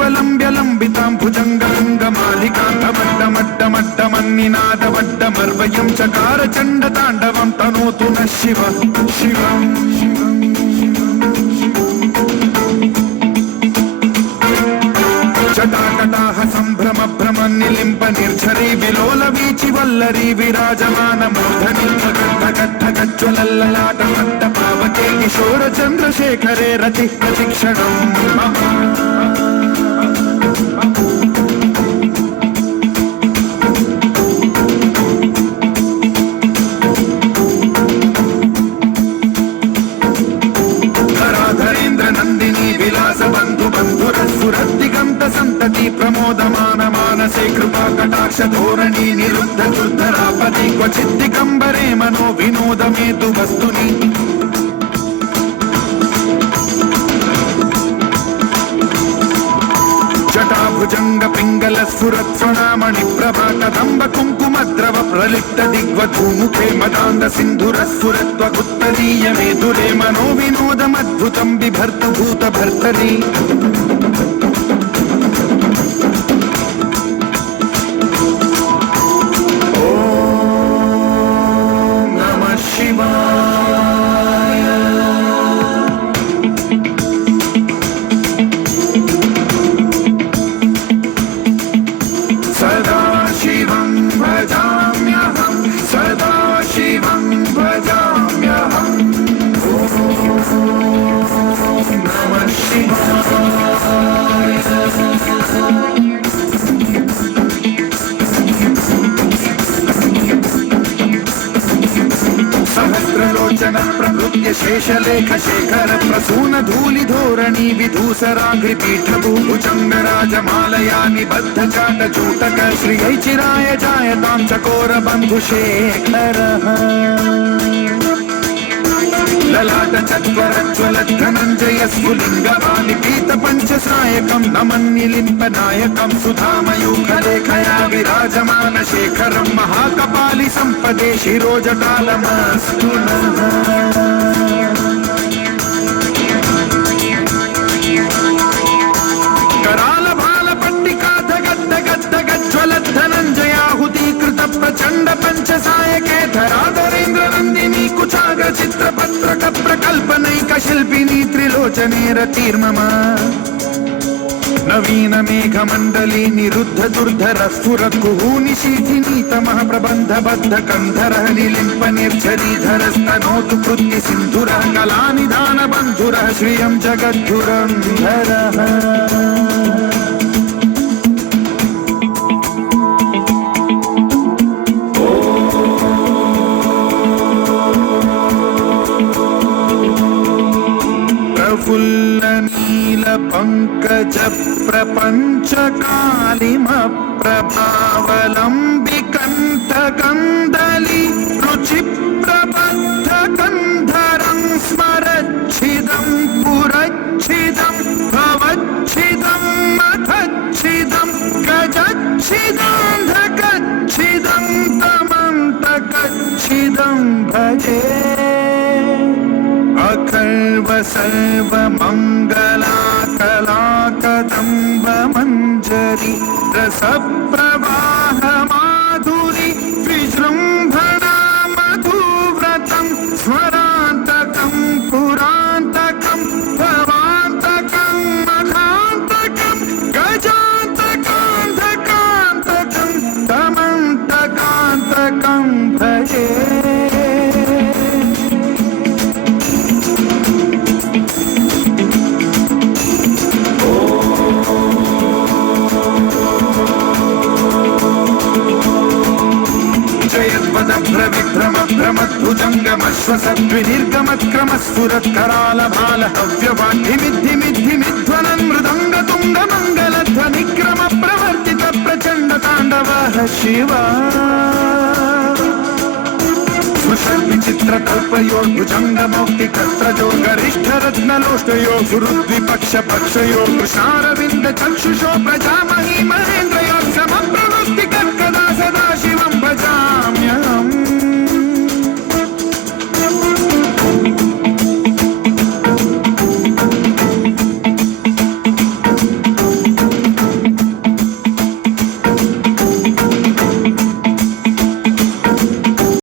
शिवलम्ब्यलम्बितां भुजङ्गलिङ्गमालिकान्तमड्डमड्डमड्डमन्निनादवड्डमर्वयं चकार चण्डताण्डवं तनोतु नः शिव शिव। जटाकटाह सम्भ्रम भ्रमन्निलिम्प निर्झरी विलोल वीचि वल्लरी विराजमान मूर्धनि गज्ज्वलल्ललाट मट्ट पावके किशोर चन्द्रशेखरे रति प्रतिक्षणम्। संतति प्रमोदमान मानसे कृपा कटाक्ष धोरणी निरुद्ध दुर्धरापति क्वचित् दिगंबरे मनो विनोद मेतु वस्तुनि। जटाभुजंग पिंगल स्फुरत्स्वनामणि प्रभा कदंब कुंकुमद्रव प्रलिप्त दिग्वधूमुखे मदान्ध सिन्धुरस्फुरत्वगुत्तरीय मेधुरे मनो विनोदमद्भुतं बिभर्तु भूत भर्तरि। सहस्रलोचन प्रभृत्य शेषलेख शेखर प्रसून धूलि धोरणी विधूसराग्रिपीठभूभुजंग राजमालया निबद्ध चाट चूटक श्रियै चिराय जायतां चकोर बन्धुशेखरः। ललाट चत्वरज्ज्वलत् धनञ्जय स्फुलिङ्गवानि पीत पञ्चसायकं नमन्निलिम्पनायकं सुधामयूखलेखया विराजमान शेखरं महाकपालि सम्पदे शिरोजटालमस्तु नः। कराल भाल पट्टिका धगद् गज्ज्वलत् धनञ्जयाहुतीकृत प्रचण्ड पञ्चसायके धराधरेन्द्र नन्दिनी कुचाग्र चित्रपत्रक प्रकल्पनैक शिल्पिनी त्रिलोचने रतिर्मम। नवीन मेघमण्डली निरुद्ध दुर्धर स्फुरत् कुहूनिशीथिनी तमः प्रबन्ध बद्ध कन्धरः निलिम्प निर्झरीधरस्तनोतु कृत्ति सिन्धुरः कलानिधान बन्धुरः श्रियं जगद्धुरन्धरः। प्रफुल्ल नील पंकज प्रपंच कालिम प्रभावलंबि कंठ कंदली रुचि प्रबद्ध कंधरं स्मरच्छिदं पुरच्छिदं भवच्छिदं मथच्छिदं गजच्छिदं धकच्छिदं तमन्तकच्छिदं भजे। अखर्व सर्व मंगला कला कदंब मंजरी रस प्रवाह माधुरी विजृंभणा मधुव्रतं स्मरान्तकं पुरान्तकं भवान्तकं मखान्तकं गजान्तकान्तकान्तकं तमन्तकान्तकं भजे। विभ्रम भ्रमद्भुजङ्गमश्वसद्विनिर्गमत्क्रमस्फुरत्कराल भाल हव्यवाद्धिमिद्धिमिद्धिमिध्वनन् मृदङ्ग तुङ्ग मङ्गलध्वनिक्रम प्रवर्तित प्रचण्ड ताण्डवः शिव। विचित्रकल्पयो भुजङ्गमौक्तिकस्त्रजो गरिष्ठरत्नलोष्टयो गुरुद्विपक्ष पक्षयो कृष्णारविन्द चक्षुषो प्रजामहि